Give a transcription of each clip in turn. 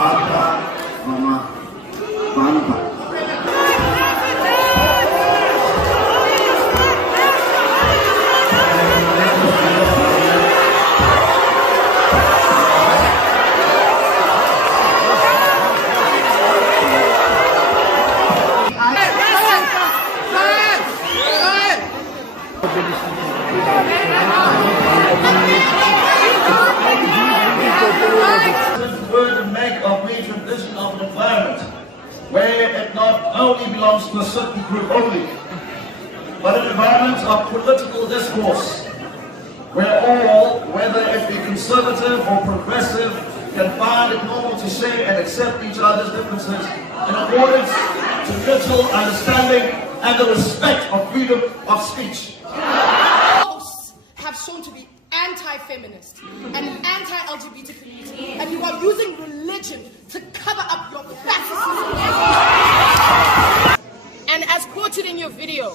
Arthur Vamva. Of an environment where it not only belongs to a certain group only, but an environment of political discourse where all, whether it be conservative or progressive, can find it normal to share and accept each other's differences in accordance to mutual understanding and the respect of freedom of speech. Posts have shown to be anti-feminist and anti-LGBT community, and you are using religion to cover up your fascism. And as quoted in your video,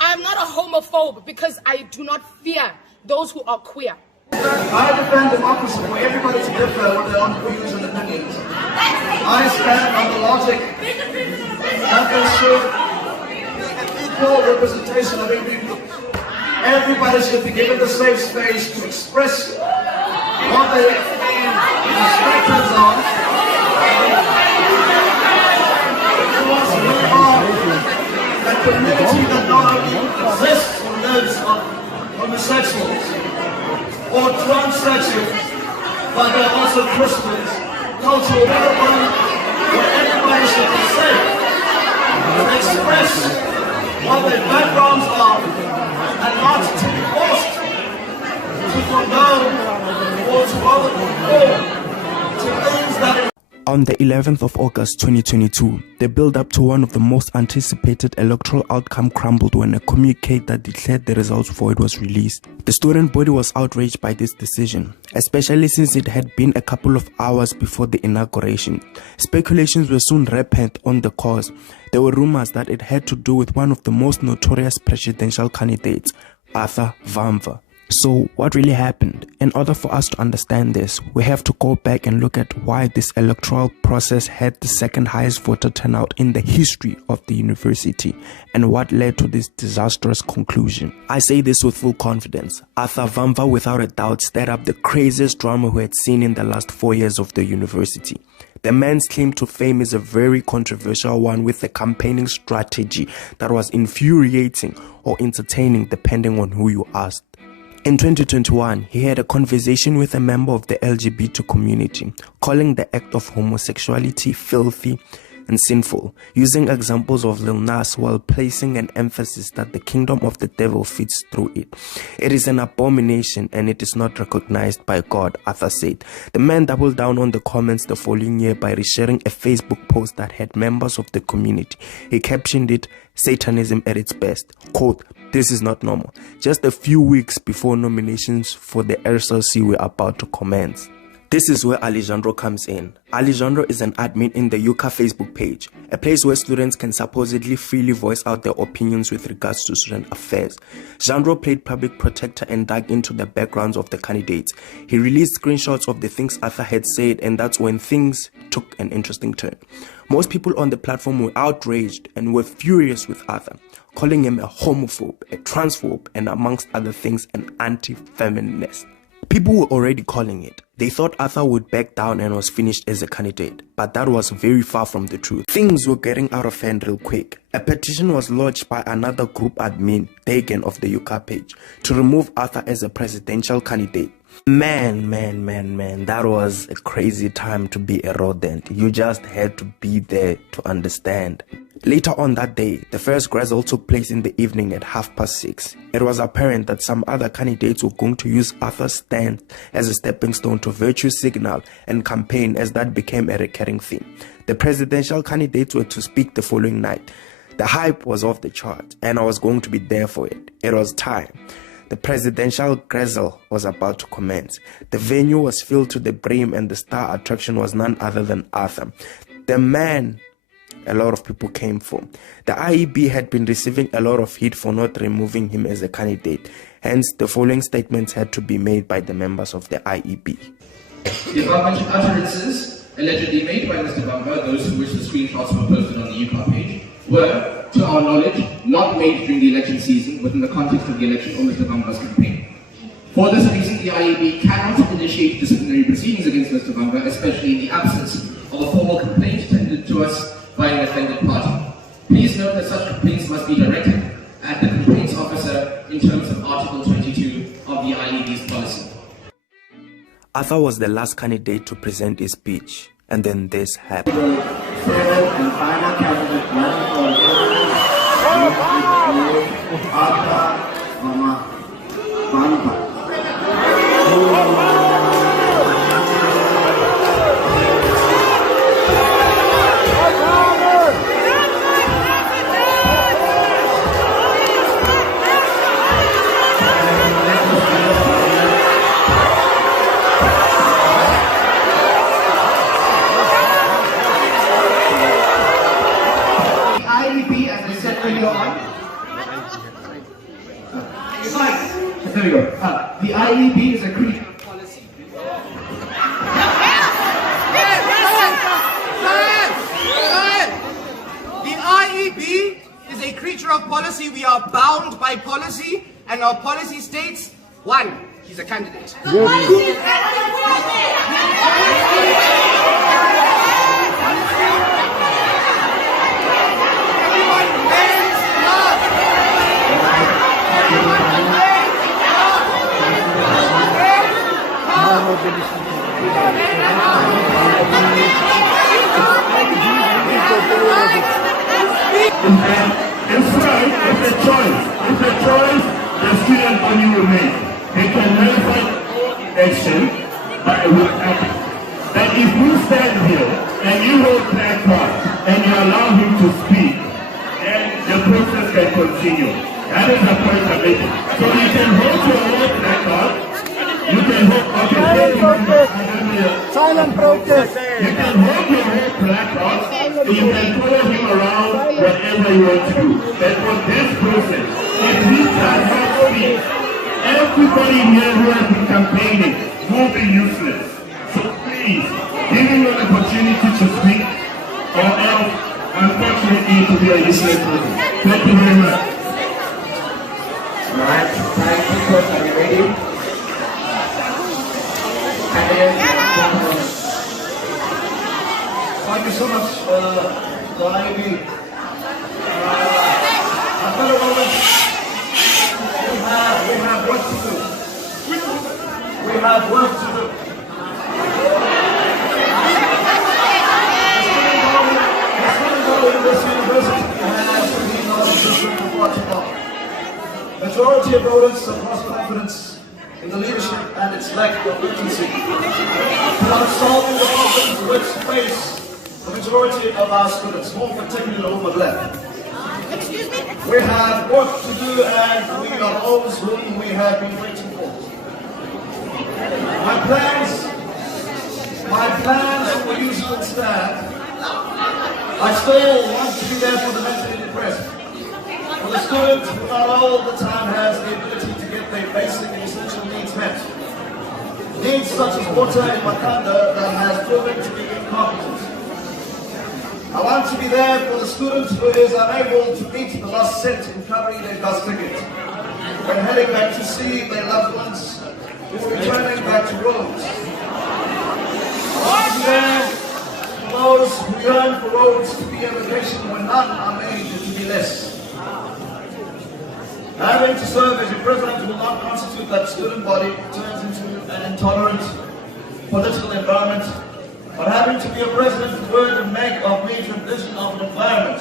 I'm not a homophobe because I do not fear those who are queer. I defend democracy for everybody to differ with their own views and opinions. I stand on the logic that there should be an equal representation of every group. Everybody should be given the safe space to express what they feel perspectives on. Because we are a community that not only exists or lives of homosexuals or transsexuals, but they're also Christians, cultural background, where everybody should be safe to express what their backgrounds are, and not to be forced to condone or to overcome to things that... On the 11th of August 2022, the build-up to one of the most anticipated electoral outcome crumbled when a communique that declared the results for it was released. The student body was outraged by this decision, especially since it had been a couple of hours before the inauguration. Speculations were soon rampant on the cause. There were rumors that it had to do with one of the most notorious presidential candidates, Arthur Vamva. So what really happened? In order for us to understand this, we have to go back and look at why this electoral process had the second highest voter turnout in the history of the university and what led to this disastrous conclusion. I say this with full confidence. Arthur Vamva without a doubt stirred up the craziest drama we had seen in the last 4 years of the university. The man's claim to fame is a very controversial one, with a campaigning strategy that was infuriating or entertaining depending on who you asked. In 2021, he had a conversation with a member of the LGBT community, calling the act of homosexuality filthy and sinful, using examples of Lil Nas while placing an emphasis that the kingdom of the devil fits through it. It is an abomination and it is not recognized by God, Arthur said. The man doubled down on the comments the following year by resharing a Facebook post that had members of the community. He captioned it, "Satanism at its best." Quote, "This is not normal." Just a few weeks before nominations for the SRC were about to commence. This is where Alejandro comes in. Alejandro is an admin in the UCA Facebook page, a place where students can supposedly freely voice out their opinions with regards to student affairs. Alejandro played public protector and dug into the backgrounds of the candidates. He released screenshots of the things Arthur had said, and that's when things took an interesting turn. Most people on the platform were outraged and were furious with Arthur, calling him a homophobe, a transphobe, and amongst other things, an anti-feminist. People were already calling it. They thought Arthur would back down and was finished as a candidate, but that was very far from the truth. Things were getting out of hand real quick. A petition was lodged by another group admin, Dagan of the UCA page, to remove Arthur as a presidential candidate. Man, that was a crazy time to be a rodent. You just had to be there to understand. Later on that day, the first grazle took place in the evening at 6:30. It was apparent that some other candidates were going to use Arthur's stand as a stepping stone to virtue signal and campaign, as that became a recurring theme. The presidential candidates were to speak the following night. The hype was off the chart, and I was going to be there for it. It was time. The presidential grazle was about to commence. The venue was filled to the brim, and the star attraction was none other than Arthur, the man a lot of people came for. The IEB had been receiving a lot of heat for not removing him as a candidate. Hence, the following statements had to be made by the members of the IEB. The above-mentioned utterances allegedly made by Mr. Vamva, those for which the screenshots were posted on the UCAR page, were, to our knowledge, not made during the election season within the context of the election or Mr. Vamva's campaign. For this reason, the IEB cannot initiate disciplinary proceedings against Mr. Vamva, especially in the absence of a formal complaint tendered to us by an offended party. Please note that such complaints must be directed at the complaints officer in terms of Article 22 of the IEB's policy. Arthur was the last candidate to present his speech, and then this happened. Third and final candidate running for Arthur Vamva. There we go. The IEB is a creature of policy. The IEB is a creature of policy. We are bound by policy, and our policy states: 1, he's a candidate. It's a choice the student body will make. They can verify election with act. That if you stand here and you hold placard and you allow him to speak, then the process can continue. That is the point I'm making. So you can hold your own placard, you can hold silent protest. You can hold your own placard, you can follow him around wherever you want to do. But for this process, if he cannot speak, everybody here who has been campaigning will be useless. So please, give him an opportunity to speak, or else, unfortunately, to be a useless person. Thank you very much. Alright, thank you, coach. Are you ready? Thank you so much, the IEB. Fellow members, we have work to do. We have work to do. This university has been on the system for too long. Majority of voters have lost confidence in the leadership and its lack of urgency. Without solving the problems which face the majority of our students, more particularly over left. We have work to do, and we are those whom we have been waiting for. My plans for you still stand. I still want to be there for the mentally depressed, for the student who not all the time has the ability to get their basic and essential needs met. Needs such as water in Wakanda that has proven to be incompetent. I want to be there for the student who is unable to meet the last cent in covering their bus ticket, when heading back to see their loved ones who are returning back to Rhodes. I want to be there for those who yearn for Rhodes to be a location where none are made to be less. Having to serve as your president will not constitute that student body turns into an intolerant political environment, but having to be a president would make of me a vision of an environment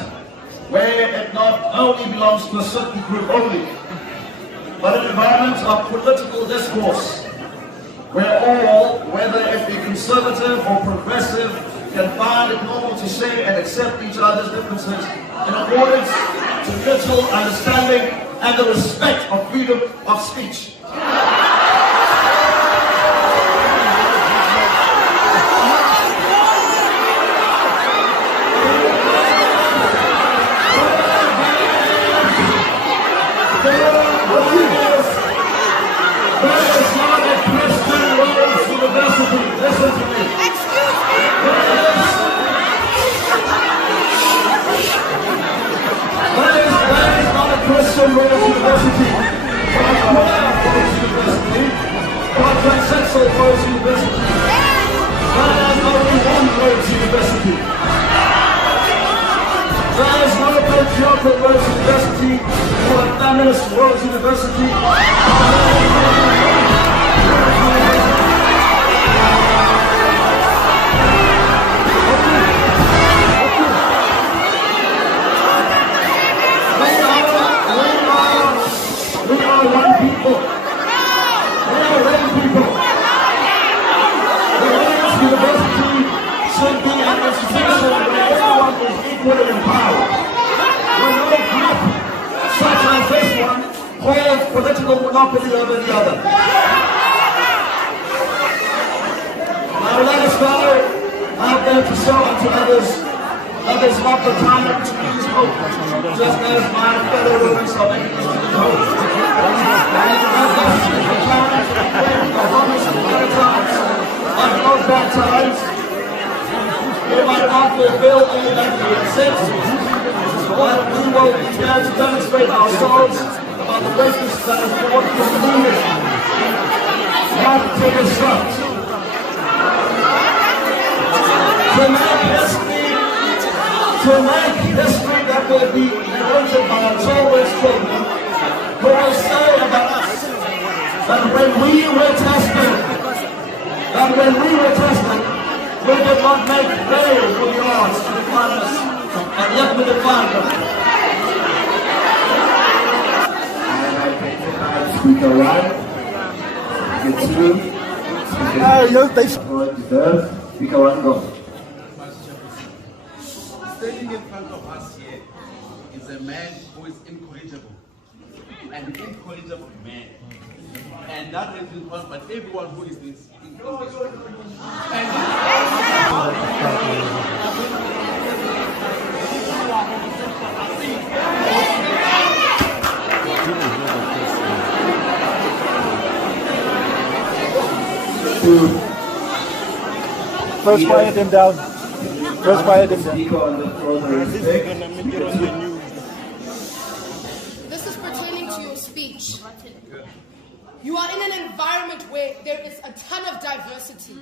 where it not only belongs to a certain group only, but an environment of political discourse, where all, whether it be conservative or progressive, can find it normal to share and accept each other's differences in accordance to mutual understanding and the respect of freedom of speech. There is not a Christian Rhodes University. This University, for Rhodes University, for transsexual Rhodes University. There is only one Rhodes University. There is no patriarchal Rhodes University or a feminist Rhodes University. We are one people. We are one people. The Rhodes University should be an institution where everyone is equally empowered. When no group, such as this one, holds political monopoly over the other. Now let us go out there to show unto others that there's not the time to use hope, just as my fellow workers are making us to hope. And this is the time when the honest and better times are not bad times. We might not fulfill all that we accept, but we will be there to demonstrate ourselves about the greatness that is born from the leaders. Not to disrupt. To make history that will be invented by our children's children, who will say about us that when we were tested, we did not make way for the odds to define us, and yet we defined them. And I take Speaker 1, Speaker 2, Speaker 1, go. Standing in front of us here is a man who is incorrigible, an incorrigible man, and that is in front of everyone who is in this position. First quiet him down. First quiet him down. This is pertaining to your speech. You are in an environment where there is a ton of diversity,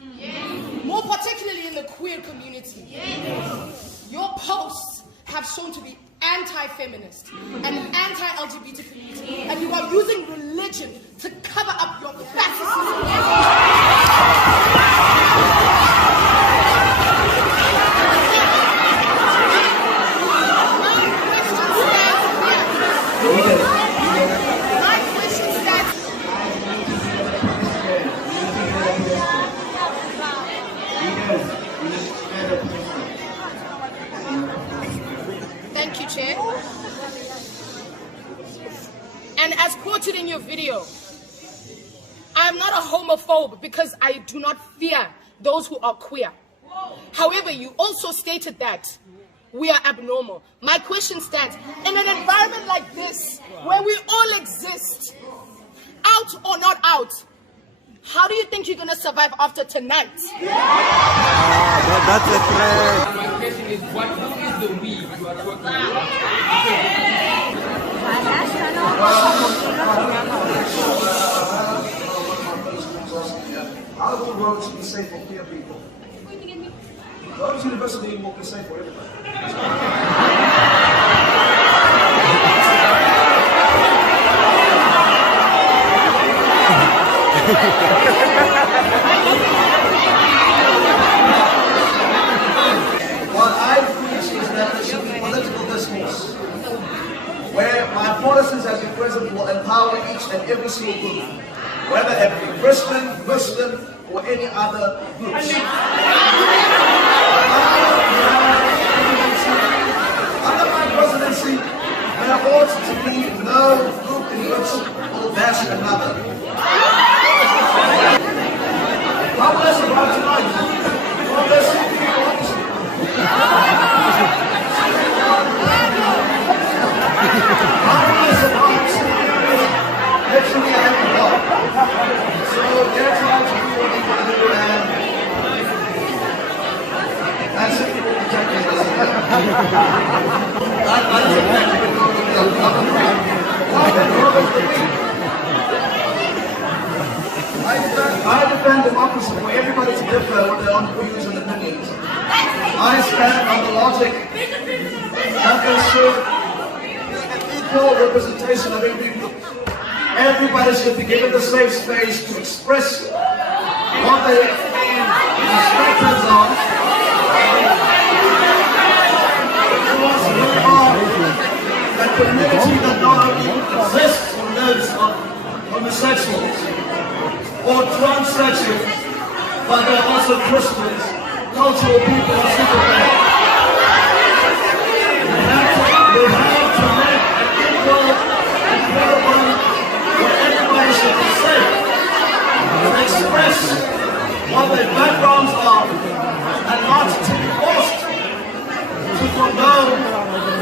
more particularly in the queer community. Your posts have shown to be anti-feminist and anti-LGBT community, and you are using religion to cover up your fascism. Thank you, Chair. And as quoted in your video, I am not a homophobe because I do not fear those who are queer. However, you also stated that we are abnormal. My question stands, in an environment like this, where we all exist, out or not out, how do you think you're going to survive after tonight? That's a threat. My question is, who is the we you are talking about? How will Rhodes be safe for queer people? Rhodes University will be safe for everybody. What I preach is that there should be political discourse, where my policies as your president will empower each and every single group, whether it be Christian, Muslim, or any other groups. Under my presidency, there ought to be no group in which will bash another. God bless you about tonight. God bless you. Literally, I have to go. So they're trying to do what they want to do, and that's it. That is a practical I defend democracy for everybody to differ on their own views and opinions. I stand on the logic that there should be an equal representation of every group. Everybody should be given the safe space to express what they feel perspectives on. A community that not only exists and lives on homosexuals or transsexuals, but they're also Christians, cultural people, and supermen. We have to make an equal and forum where everybody should be safe to express what their backgrounds are and not to be forced to condone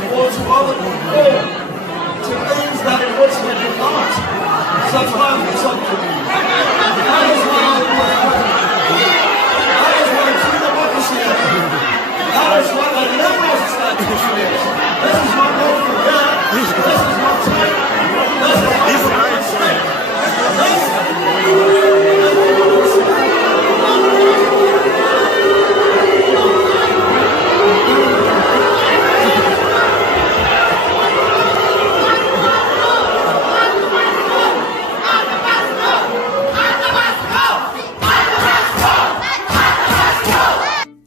or to overcome to things that in which they do not subscribe to something. That is what a true democracy is. That is what a liberal society is. This is not going for here. This is not China. This is not the United States.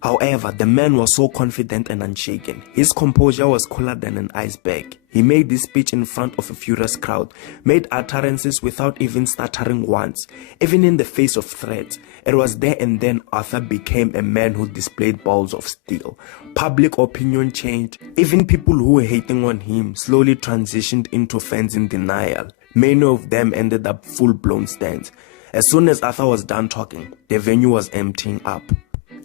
However, the man was so confident and unshaken. His composure was cooler than an iceberg. He made this speech in front of a furious crowd, made utterances without even stuttering once, even in the face of threats. It was there and then Arthur became a man who displayed balls of steel. Public opinion changed. Even people who were hating on him slowly transitioned into fans in denial. Many of them ended up full-blown stands. As soon as Arthur was done talking, the venue was emptying up.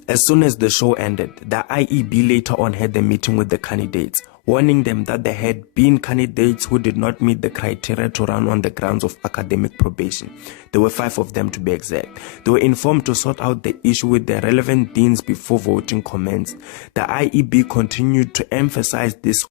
As soon as the show ended, the IEB later on had a meeting with the candidates, warning them that there had been candidates who did not meet the criteria to run on the grounds of academic probation. There were 5 of them to be exact. They were informed to sort out the issue with the relevant deans before voting commenced. The IEB continued to emphasize this.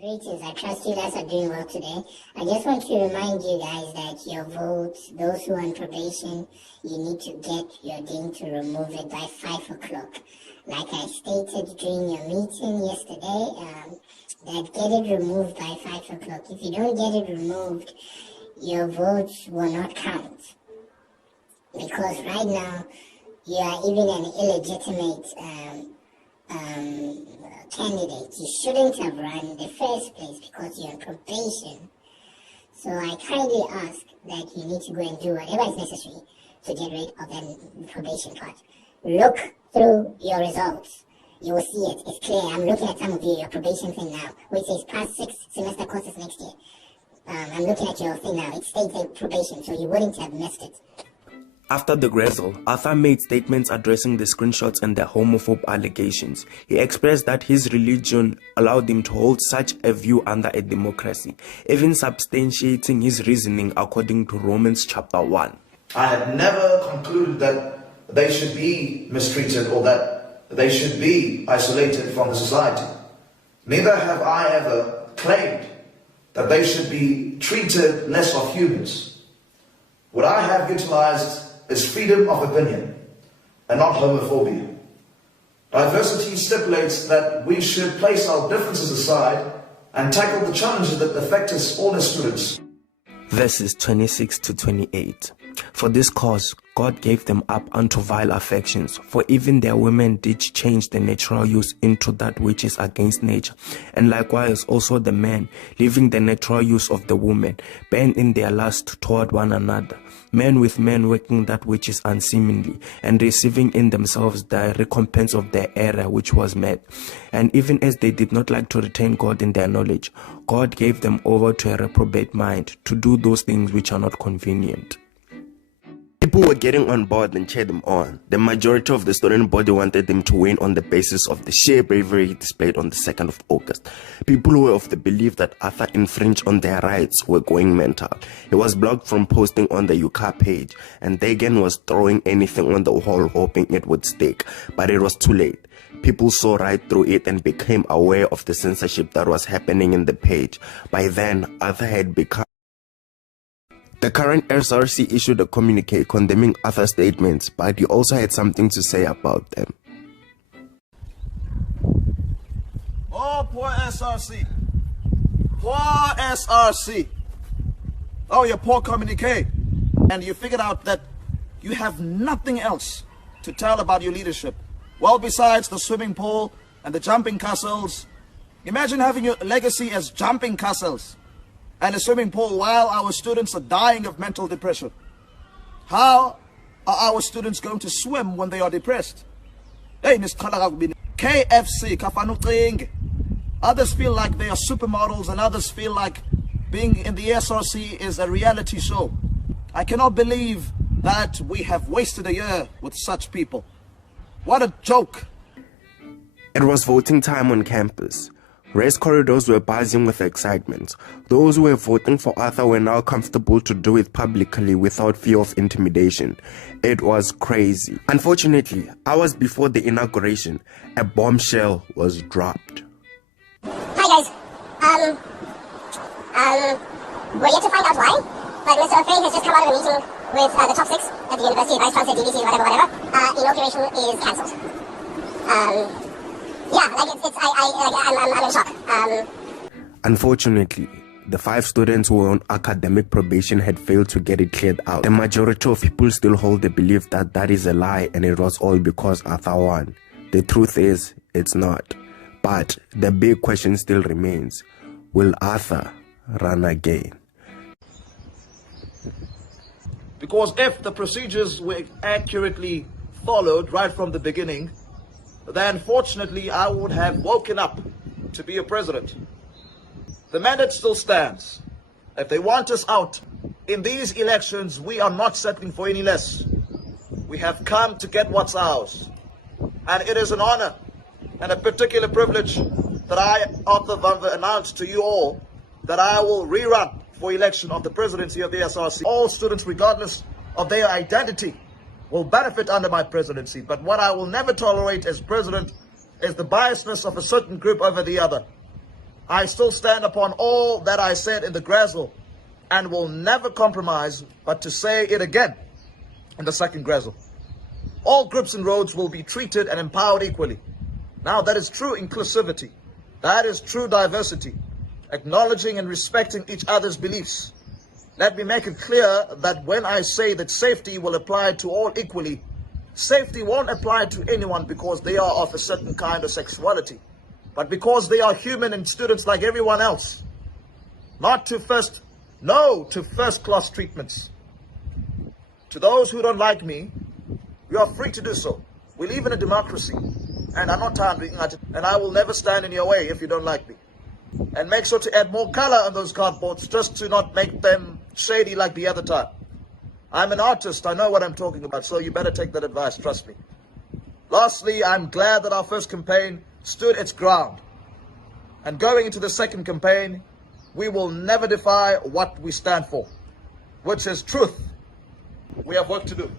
Greetings, I trust you guys are doing well today. I just want to remind you guys that your votes, those who are on probation, you need to get your dean to remove it by 5 o'clock. Like I stated during your meeting yesterday, that get it removed by 5 o'clock. If you don't get it removed, your votes will not count. Because right now, you are even an illegitimate candidate. You shouldn't have run in the first place because you're on probation. So I kindly ask that you need to go and do whatever is necessary to get rid of that probation part. Look through your results. You will see it. It's clear. I'm looking at some of your probation thing now, which says past 6 semester courses next year. I'm looking at your thing now. It states the probation, so you wouldn't have missed it. After the gristle, Arthur made statements addressing the screenshots and the homophobe allegations. He expressed that his religion allowed him to hold such a view under a democracy, even substantiating his reasoning according to Romans chapter 1. I had never concluded that they should be mistreated or that they should be isolated from the society. Neither have I ever claimed that they should be treated less of humans. What I have utilized is freedom of opinion and not homophobia. Diversity stipulates that we should place our differences aside and tackle the challenges that affect us all as students. Verses 26 to 28. For this cause, God gave them up unto vile affections, for even their women did change the natural use into that which is against nature, and likewise also the men, leaving the natural use of the woman, bent in their lust toward one another, men with men working that which is unseemly, and receiving in themselves the recompense of their error which was made. And even as they did not like to retain God in their knowledge, God gave them over to a reprobate mind, to do those things which are not convenient. People were getting on board and cheered them on. The majority of the student body wanted them to win on the basis of the sheer bravery displayed on the 2nd of August. People who were of the belief that Arthur infringed on their rights were going mental. He was blocked from posting on the UK page, and Dagan was throwing anything on the wall hoping it would stick, but it was too late. People saw right through it and became aware of the censorship that was happening in the page. By then, Arthur had become... The current SRC issued a communique condemning Arthur's statements, but he also had something to say about them. Oh, poor SRC. Poor SRC. Oh, your poor communique. And you figured out that you have nothing else to tell about your leadership. Well, besides the swimming pool and the jumping castles. Imagine having your legacy as jumping castles and a swimming pool while our students are dying of mental depression. How are our students going to swim when they are depressed? Hey, KFC, kafanuqing. Others feel like they are supermodels and others feel like being in the SRC is a reality show. I cannot believe that we have wasted a year with such people. What a joke. It was voting time on campus. Race corridors were buzzing with excitement. Those who were voting for Arthur were now comfortable to do it publicly without fear of intimidation. It was crazy. Unfortunately, hours before the inauguration, a bombshell was dropped. Hi guys. We're yet to find out why, but Mr. O'Fay has just come out of a meeting with the top 6 at the university, Vice Chancellor, DVC, whatever. Inauguration is cancelled. Yeah, I'm in shock. Unfortunately, the 5 students who were on academic probation had failed to get it cleared out. The majority of people still hold the belief that that is a lie and it was all because Arthur won. The truth is, it's not. But the big question still remains, will Arthur run again? Because if the procedures were accurately followed right from the beginning, then fortunately I would have woken up to be a president. The mandate still stands. If they want us out in these elections, we are not settling for any less. We have come to get what's ours. And it is an honor and a particular privilege that I, Arthur Vamva, announce to you all that I will rerun for election of the presidency of the SRC. All students, regardless of their identity, will benefit under my presidency. But what I will never tolerate as president is the biasness of a certain group over the other. I still stand upon all that I said in the Grazzle and will never compromise but to say it again in the second Grazzle. All groups in Rhodes will be treated and empowered equally. Now that is true inclusivity. That is true diversity. Acknowledging and respecting each other's beliefs. Let me make it clear that when I say that safety will apply to all equally, safety won't apply to anyone because they are of a certain kind of sexuality, but because they are human and students like everyone else. Not to first-class treatments. To those who don't like me, you are free to do so. We live in a democracy, and I'm not tired, and I will never stand in your way if you don't like me. And make sure to add more color on those cardboards just to not make them shady like the other time. I'm an artist, I know what I'm talking about, so you better take that advice, trust me. Lastly, I'm glad that our first campaign stood its ground. And going into the second campaign, we will never defy what we stand for, which is truth. We have work to do.